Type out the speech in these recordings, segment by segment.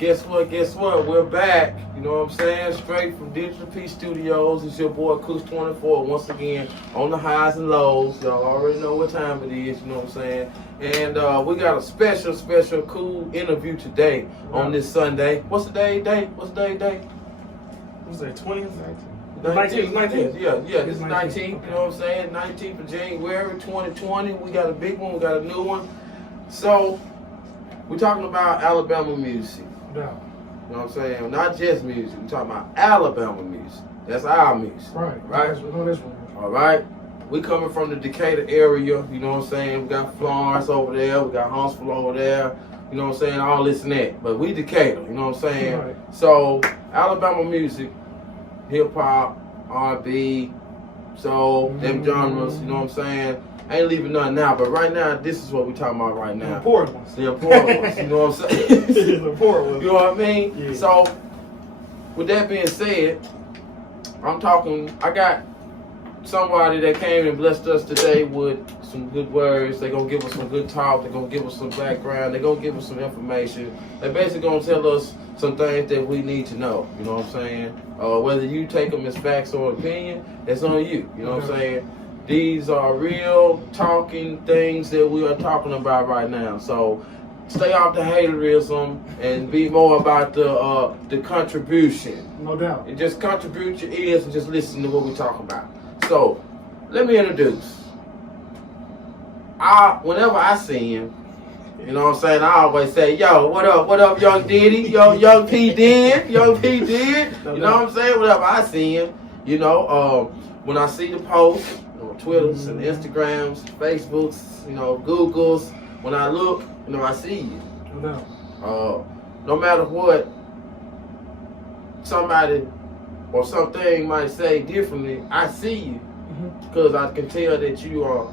Guess what? Guess what? We're back. You know what I'm saying? Straight from Digital P Studios. It's your boy Kush24 once again on the highs and lows. Y'all already know what time it is. You know what I'm saying? And we got a special, cool interview today on this Sunday. What's the day? What's the day? What's that? 20th? 19th. Yeah. This is 19th. Okay. You know what I'm saying? 19th of January 2020. We got a big one. We got a new one. So we're talking about Alabama music. Yeah. You know what I'm saying? Not just music. We're talking about Alabama music. That's our music. Right? We know this one. All right. We coming from the Decatur area. You know what I'm saying? We got Florence over there. We got Huntsville over there. You know what I'm saying? All this and that. But we Decatur. You know what I'm saying? Right. So Alabama music, hip hop, R&B, soul, them genres. You know what I'm saying? I ain't leaving nothing out, but right now, this is what we're talking about right now. The important ones. The important ones, you know what I'm saying? The important ones. You know what I mean? Yeah. So, with that being said, I got somebody that came and blessed us today with some good words. They're going to give us some good talk. They're going to give us some background. They're going to give us some information. They're basically going to tell us some things that we need to know. You know what I'm saying? Whether you take them as facts or opinion, it's on you. You know what I'm saying? These are real talking things that we are talking about right now. So stay off the haterism and be more about the contribution. No doubt. And just contribute your ears and just listen to what we're talking about. So let me introduce. Whenever I see him, you know what I'm saying, I always say, yo, what up, young Diddy, young P Did, young P Did. You know what I'm saying? Whenever I see him, you know, when I see the posts, Twitters and Instagrams, Facebooks, you know, Googles. When I look, you know, I see you. No matter what somebody or something might say differently, I see you because I can tell that you are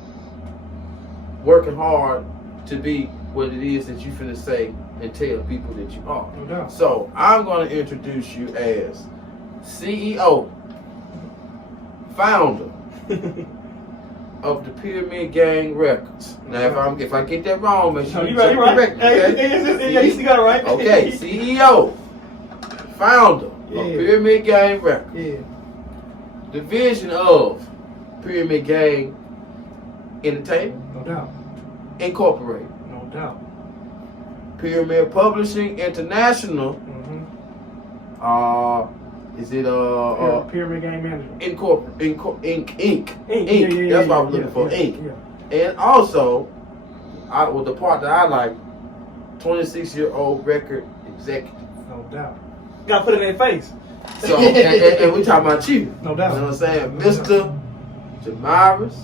working hard to be what it is that you finna say and tell people that you are. No doubt. So I'm going to introduce you as CEO, founder of the Pyramid Gang Records. Now, if I get that wrong, make sure you right. correct me, okay? You got it right. Okay, CEO, founder of Pyramid Gang Records. Yeah. Division of Pyramid Gang Entertainment. No doubt. Incorporated. No doubt. Pyramid Publishing International. Is it Pyramid Game Management? Inc. Yeah, That's what I was looking for. Inc. Yeah. And also, the part that I like, 26-year-old record executive. No doubt. Gotta put it in their face. So, and we talking about you. No doubt. You know what I'm saying? Mr. Jamaris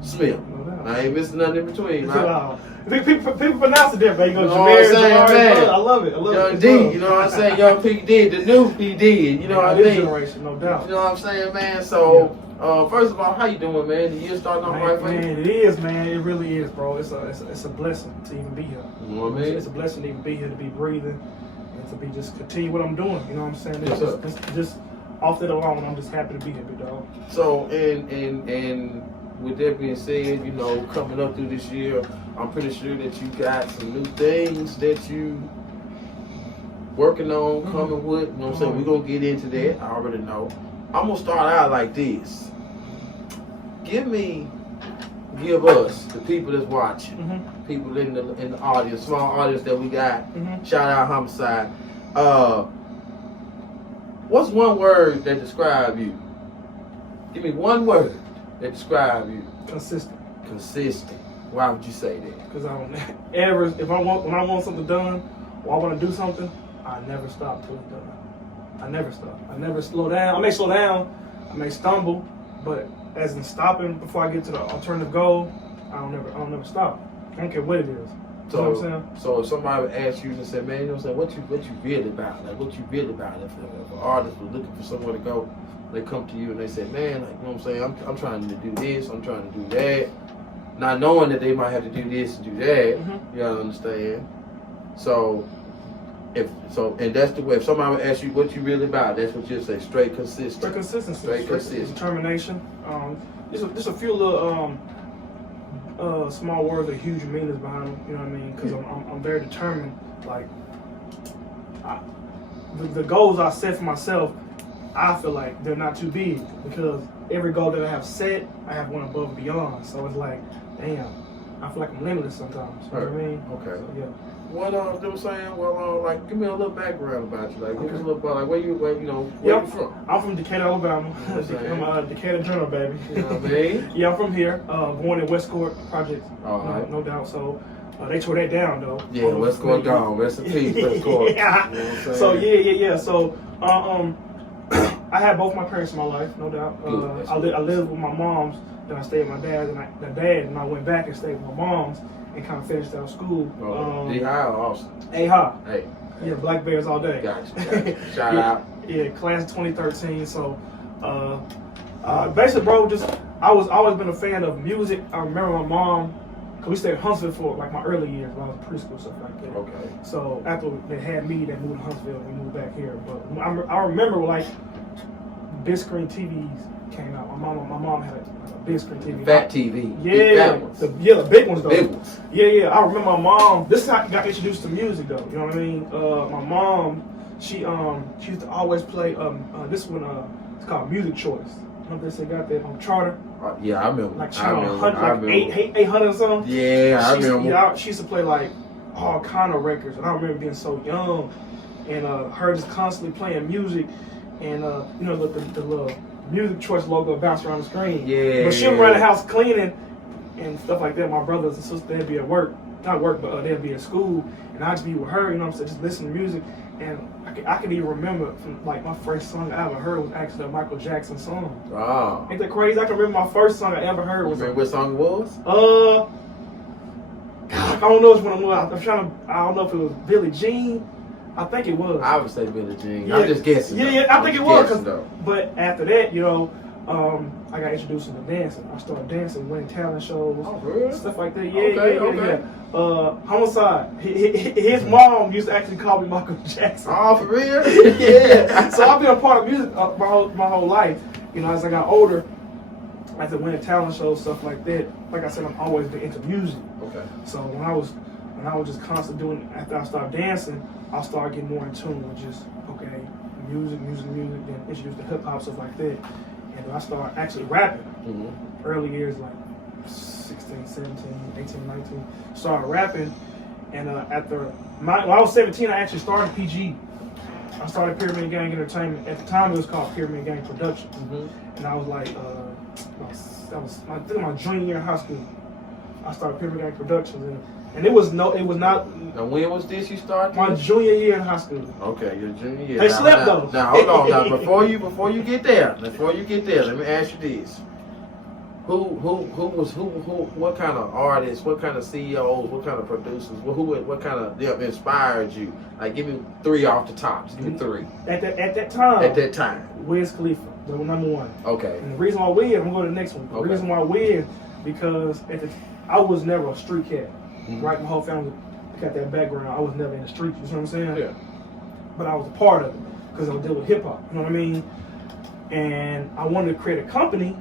Smith. No doubt. I ain't missing nothing in between, right? People pronounce it different. You go, You know what I'm saying, man? I love it. Young D, you know what I'm saying? Young P D, the new P D, you know what I mean? Generation, no doubt. You know what I'm saying, man? So, first of all, how you doing, man? The year starting off right for you? Man, it is, man. It really is, bro. It's a blessing to even be here. You know what I mean? It's a blessing to even be here, to be breathing, and to be just continue what I'm doing. You know what I'm saying? Yes, sir. It's just off that alone, I'm just happy to be here, big dog. So, and with that being said, you know, coming up through this year, I'm pretty sure that you got some new things that you working on, coming with. You know what I'm saying? We're going to get into that. I already know. I'm going to start out like this. Give us, the people that's watching, people in the audience, small audience that we got, shout out Homicide. What's one word that describes you? Give me one word that describes you. Consistent. Consistent. Why would you say that? Because I don't ever, when I want something done, or I want to do something, I never stop till it's done. I never stop. I never slow down. I may slow down, I may stumble, but as in stopping before I get to the alternative goal, I don't never stop. I don't care what it is. You know what I'm saying? So if somebody would ask you and say, man, you know what I'm saying, what you really about? Like, what you really about? If an artist was looking for somewhere to go, they come to you and they say, man, like, you know what I'm saying, I'm trying to do this, I'm trying to do that. Not knowing that they might have to do this and do that, you gotta understand. So, and that's the way. If somebody would ask you what you really about, that's what you'll say. Straight consistent. Straight consistency. Straight consistent. Determination. Just a few little small words with huge meanings behind them. You know what I mean? Because I'm very determined. Like the goals I set for myself, I feel like they're not too big because every goal that I have set, I have one above and beyond. So it's like, damn, I feel like I'm limitless sometimes. You know what I mean? Okay. So, yeah. What they were saying? Well, like, give me a little background about you. Like, give us a little about like where you from? I'm from Decatur, Alabama. You know what I'm I'm Decatur Journal, baby. You know what I mean? Yeah, I'm from here. Born in West Court Project, no doubt. So they tore that down though. Yeah, West Court gone. Rest in peace, West Court. Yeah. You know what I'm saying? So yeah. So I had both my parents in my life, no doubt. I lived with my mom's, then I stayed with my dad, and I went back and stayed with my mom's and kind of finished out school. D-High or Austin? A-High. Hey. Yeah, Black Bears all day. Gotcha. Shout out. Yeah, class of 2013. So, basically, bro, I was always been a fan of music. I remember my mom, cause we stayed in Huntsville for like my early years when I was in preschool, stuff like that. Okay. So after they had me, they moved to Huntsville and we moved back here. But I remember like big screen TVs came out. My mom had a big screen TV. Fat TV. Yeah, the big ones though. Big ones. Yeah. I remember my mom. This is how I got introduced to music though. You know what I mean? My mom, she used to always play this one. It's called Music Choice. I don't know if they got that on Charter. Yeah, I remember. Like channel 800 or something. Yeah, I remember. Yeah, she used to play like all kind of records, and I remember being so young, and her just constantly playing music, and you know the little Music Choice logo bounced around the screen. Yeah. But she'll run the house cleaning and stuff like that. My brothers and sisters, they'd be at work, not work, but they'd be at school, and I'd just be with her. You know what I'm saying? Just listen to music, and I can even remember from, like my first song I ever heard was actually a Michael Jackson song. Wow. Ain't that crazy? I can remember my first song I ever heard was. Remember what song it was? I don't know which one it was. I don't know if it was Billie Jean. I think it was. I would say Billie Jean. Yeah. I'm just guessing. Yeah, I think it was. Though. But after that, you know, I got introduced to dancing. I started dancing, winning talent shows, really? stuff like that. Okay. Homicide. His mom used to actually call me Michael Jackson. Oh, for real? Yeah. So I've been a part of music my whole life. You know, as I got older, I had winning talent shows, stuff like that. Like I said, I've always been into music. Okay. So when I was just constantly doing, after I started dancing, I started getting more in tune with just, okay, music, then introduced to hip hop, stuff like that. And I started actually rapping. Early years, like 16, 17, 18, 19, started rapping. And when I was 17, I actually started PG. I started Pyramid Gang Entertainment. At the time, it was called Pyramid Gang Productions. And I was like, I think my junior year in high school. I started Pyramid Gang Productions, and it was not. Now, when was this you started? My junior year in high school. Okay, your junior year. They slept though. Now, hold on. Now, before you get there, let me ask you this: what kind of artists, what kind of CEOs, what kind of producers, what kind of them inspired you? Like, give me three off the top. Just give me three. At that time. At that time. Wiz Khalifa, the number one. Okay. And the reason why Wiz, I'm gonna go to the next one. The reason why Wiz, because I was never a street cat. Right, my whole family got that background. I was never in the streets. You know what I'm saying? Yeah. But I was a part of it because I would deal with hip hop. You know what I mean? And I wanted to create a company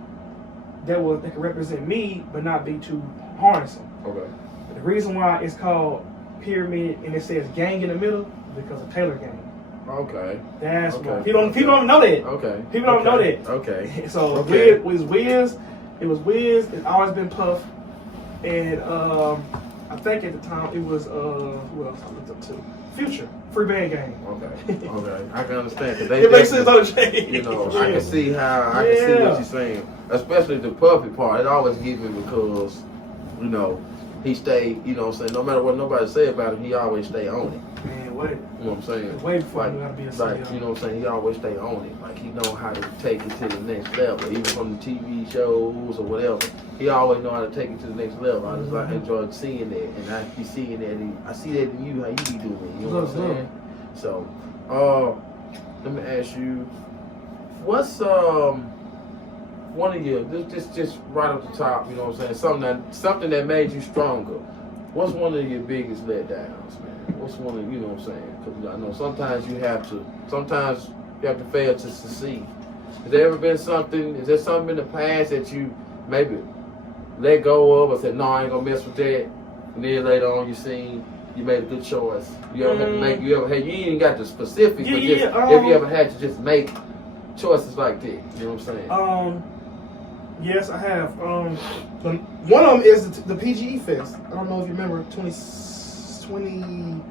that could represent me, but not be too harnessing. Okay. The reason why it's called Pyramid and it says gang in the middle is because of Taylor Gang. Okay. That's why. People don't know that. Okay. People don't know that. Okay. So it was Wiz. It's always been Puff. And I think at the time it was who else I looked up to? Future. Free Band Gang. Okay. I can understand because it makes sense on the change. You know, I can see what you're saying, especially the Puffy part. It always gets me because, you know, he stayed. You know what I'm saying? No matter what nobody say about him, he always stay on it. Man, wait. You know what I'm saying? Way before you gotta be a CEO. You know what I'm saying? He always stay on it. Like, he know how to take it to the next level. Even from the TV shows or whatever. He always know how to take it to the next level. I just like enjoy seeing that. And I be seeing that. And I see that in you, how you be doing. You know what I'm saying? So, let me ask you, what's one of your, just right off the top, you know what I'm saying? Something that made you stronger. What's one of your biggest letdowns, man? What's one of, you know what I'm saying? Because I know sometimes you have to fail to succeed. Has there ever been something, is there something in the past that you maybe let go of or said, no, I ain't gonna mess with that, and then later on you seen you made a good choice? You ever had to make? You ain't even got the specifics, but just yeah, if you ever had to just make choices like that, you know what I'm saying? Yes, I have. One of them is the PGE Fest. I don't know if you remember 2016,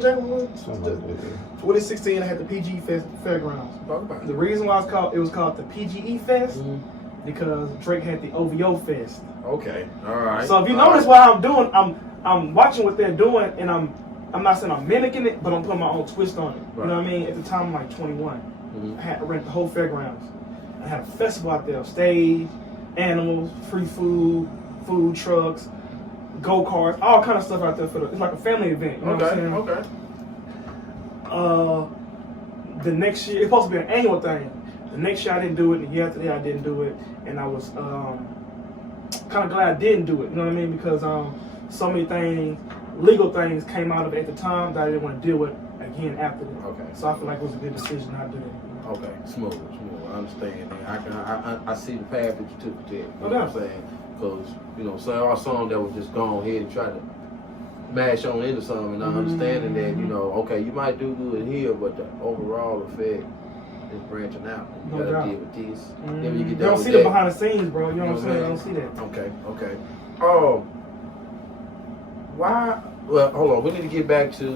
January? 2016, I had the PGE Fest Fairgrounds. Talk about it. The reason why it was called the PGE Fest because Drake had the OVO Fest. Okay, all right. So if you notice what I'm doing, I'm watching what they're doing, and I'm not saying I'm mimicking it, but I'm putting my own twist on it. Right. You know what I mean? At the time, I'm like 21. I rented the whole fairgrounds. I had a festival out there, stage, animals, free food, food trucks, go-karts, all kind of stuff out there. It's like a family event. You know what I'm saying? Okay. The next year, it's supposed to be an annual thing. The next year I didn't do it, the year after that I didn't do it, and I was kind of glad I didn't do it. You know what I mean? Because so many things, legal things came out of it at the time that I didn't want to deal with again after that. Okay. So I feel like it was a good decision not to do that. Okay, smooth. I understand. I see the path that you took with that. You know what I'm saying? Because, you know, some our song that was just go ahead and try to mash on into something, and not understanding that, you know, okay, you might do good here, but the overall effect is branching out. You gotta deal with this. Then when you get You don't see the behind the scenes, bro. You know what I'm saying? I don't see that. Okay. Oh, why? Well, hold on. We need to get back to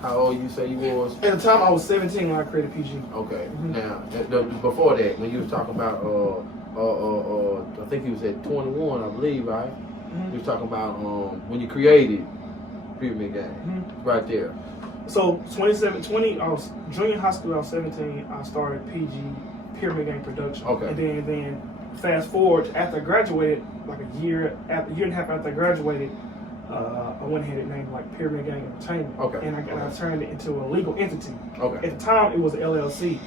how old you say you was. At the time, I was 17 when I created PG. Okay. Now, before that, when you was talking about, I think you was at 21, I believe, right? You was talking about when you created Pyramid Game, right there. So 20, I was junior high school. I was 17. I started PG Pyramid Game production. Okay. And then fast forward after I graduated, like a year and a half after I graduated, I went ahead and named like Pyramid Gang Entertainment. Okay. And I turned it into a legal entity. Okay. At the time, it was an LLC.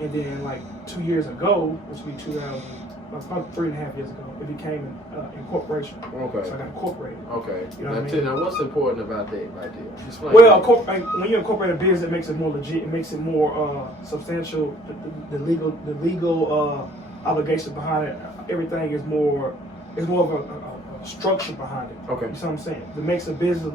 And then like 2 years ago, which would be 2000, about 3.5 years ago, it became an incorporation. Okay. So I got incorporated. Okay. You know what I mean? Now, what's important about that right there? Explain Well, when you incorporate a business, it makes it more legit. It makes it more substantial. The legal obligation behind it, everything is more. It's more of a structure behind it. Okay. You see what I'm saying? It makes a business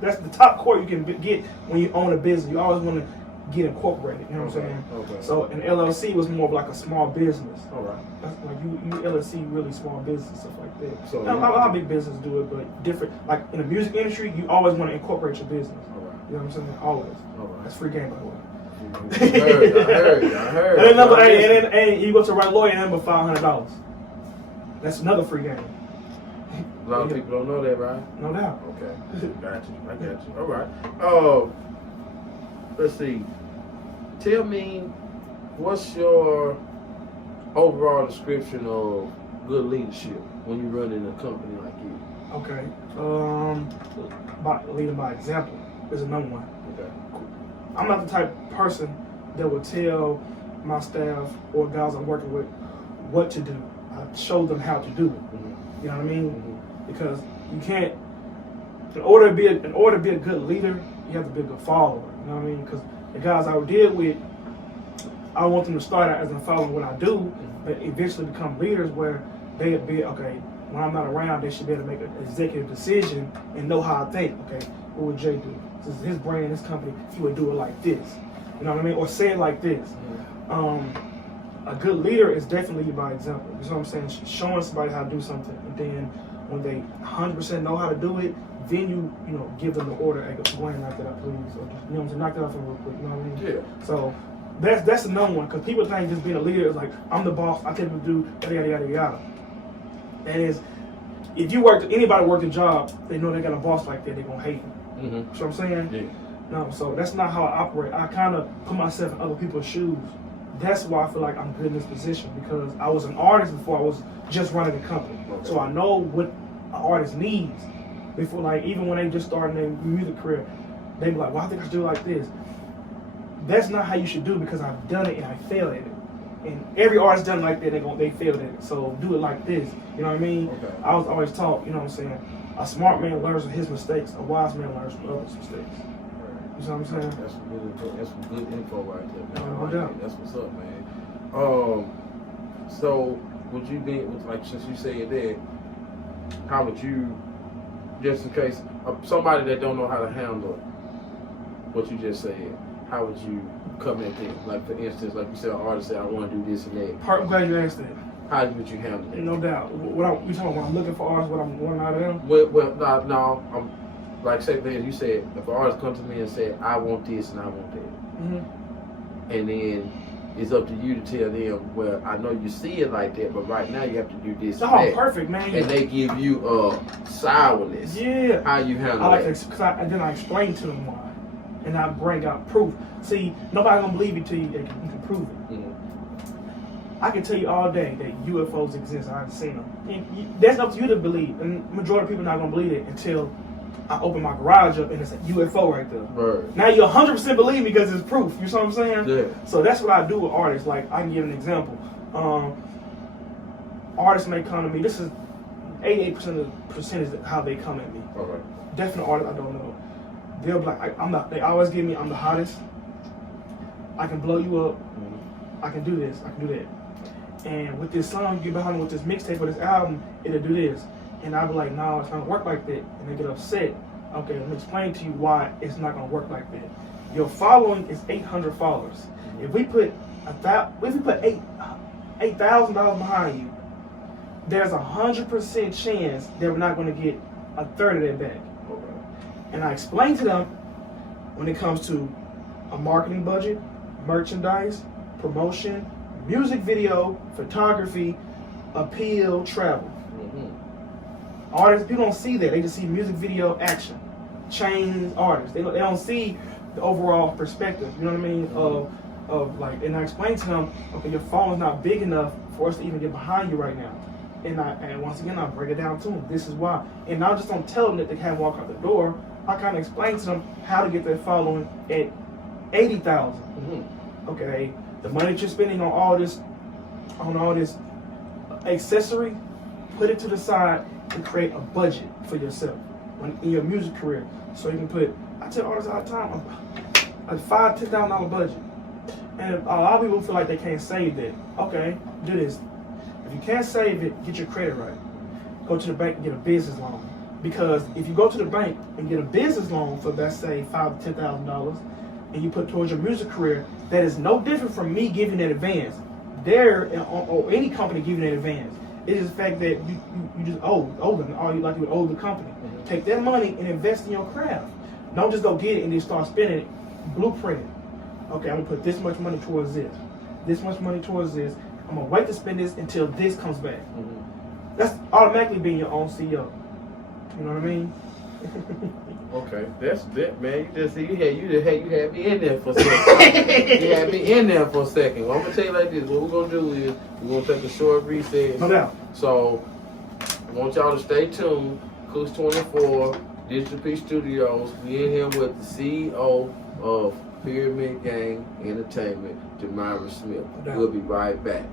that's the top core you can get when you own a business. You always want to get incorporated. You know what I'm saying? Okay. So an LLC was more of like a small business. All right. That's like you LLC really small business stuff like that. So a lot of big businesses do it, but different. Like in the music industry, you always want to incorporate your business. All right. You know what I'm saying? Always. All right. That's free game, by the way. I heard. And then you go to the right lawyer and number $500. That's another free game. A lot of people don't know that, right? No doubt. Okay. Got you. I got you. All right. Let's see. Tell me, what's your overall description of good leadership when you run in a company like you? Okay. Leading by example is another one. Okay. I'm not the type of person that will tell my staff or guys I'm working with what to do. I show them how to do it. You know what I mean? Because you can't. In order to be a good leader, you have to be a good follower. You know what I mean? Because the guys I deal with, I want them to start out as a follower what I do, but eventually become leaders where they'll be okay. When I'm not around, they should be able to make an executive decision and know how I think. Okay, what would Jay do? This is his brand, his company. He would do it like this. You know what I mean? Or say it like this. A good leader is definitely by example. You know what I'm saying? Showing somebody how to do something, and then when they 100% know how to do it, then you give them the order. Hey, go ahead and knock that out, please. Or just, you know what I'm saying? Knock that off real quick. You know what I mean? Yeah. So that's another one because people think just being a leader is like I'm the boss. I tell them to do yada yada yada. And if anybody worked a job, they know they got a boss like that. They're gonna hate him. You know what I'm saying? Yeah. No, so that's not how I operate. I kind of put myself in other people's shoes. That's why I feel like I'm good in this position because I was an artist before I was just running the company. Okay. So I know what an artist needs before, like even when they just started their music career, they be like, "Well, I think I should do it like this." That's not how you should do it because I've done it and I failed at it. And every artist done it like that, they failed at it. So do it like this. You know what I mean? Okay. I was always taught, you know what I'm saying? A smart man learns from his mistakes. A wise man learns from others' mistakes. You know what I'm saying? That's some good info right there, man. No doubt. That's what's up, man. So would you be like since you said that, how would you just in case somebody that don't know how to handle what you just said, how would you come at them? Like for instance, like you said, an artist said, I want to do this and that. I'm glad you asked that. How would you handle it? No doubt. You talking about when I'm looking for artists, what I'm wanting out of them? Well, no, I'm like say man, you said if an artist comes to me and said, I want this and I want that, Mm-hmm. and then it's up to you to tell them, well, I know you see it like that, but right now you have to do this. Oh, and that. perfect, man. And they give you sourness. Yeah. How you handle I like that? because then I explain to them why, and I bring out proof. See, nobody gonna believe it till you can prove it. Mm-hmm. I can tell you all day that UFOs exist. I've seen them. And that's up to you to believe, and majority of people not gonna believe it until I open my garage up and it's a UFO right there. Right. Now you 100% believe me because it's proof. You see what I'm saying? Yeah. So that's what I do with artists. Like I can give an example. Artists may come to me. This is 88% of the percentage of how they come at me. All right. Definite artists I don't know. They'll be like, I'm not. They always give me, I'm the hottest. I can blow you up. Mm-hmm. I can do this. I can do that. And with this song, you get behind me with this mixtape or this album, it'll do this. And I'll be like, no, it's not gonna work like that. And they get upset. Okay, let me explain to you why it's not gonna work like that. Your following is 800 followers. If we put $8,000 behind you, there's 100% chance that we're not gonna get a third of that back. Okay. And I explain to them when it comes to a marketing budget, merchandise, promotion, music video, photography, appeal, travel. Mm-hmm. Artists, people don't see that. They just see music video, action, chains, artists. They don't see the overall perspective. You know what I mean? Of like, and I explain to them, okay, your phone is not big enough for us to even get behind you right now. And once again, I break it down to them. This is why. And I just don't tell them that they can't walk out the door. I kind of explain to them how to get their following at 80,000. Mm-hmm. Okay, the money that you're spending on all this accessory, put it to the side and create a budget for yourself in your music career. So you can put, I tell artists all the time, a $5,000-$10,000 budget. And a lot of people feel like they can't save that. Okay, do this. If you can't save it, get your credit right. Go to the bank and get a business loan. Because if you go to the bank and get a business loan for, let's say, $5,000 to $10,000, and you put towards your music career, that is no different from me giving an advance. Or any company giving an advance. It is the fact that you just owe them. All you like to owe the company. Mm-hmm. Take that money and invest in your craft. Don't just go get it and then start spending it. Blueprint it. Okay, I'm gonna put this much money towards this. This much money towards this. I'm gonna wait to spend this until this comes back. Mm-hmm. That's automatically being your own CEO. You know what I mean? Okay, that's that, man. You had me in there for a second. You had me in there for a second. Well, I'm gonna tell you like this. What we're gonna do is we're gonna take a short recess. No doubt. So I want y'all to stay tuned. Cooks 24, Digital P Studios. We in here with the CEO of Pyramid Gang Entertainment, Jamira Smith. No doubt. We'll be right back.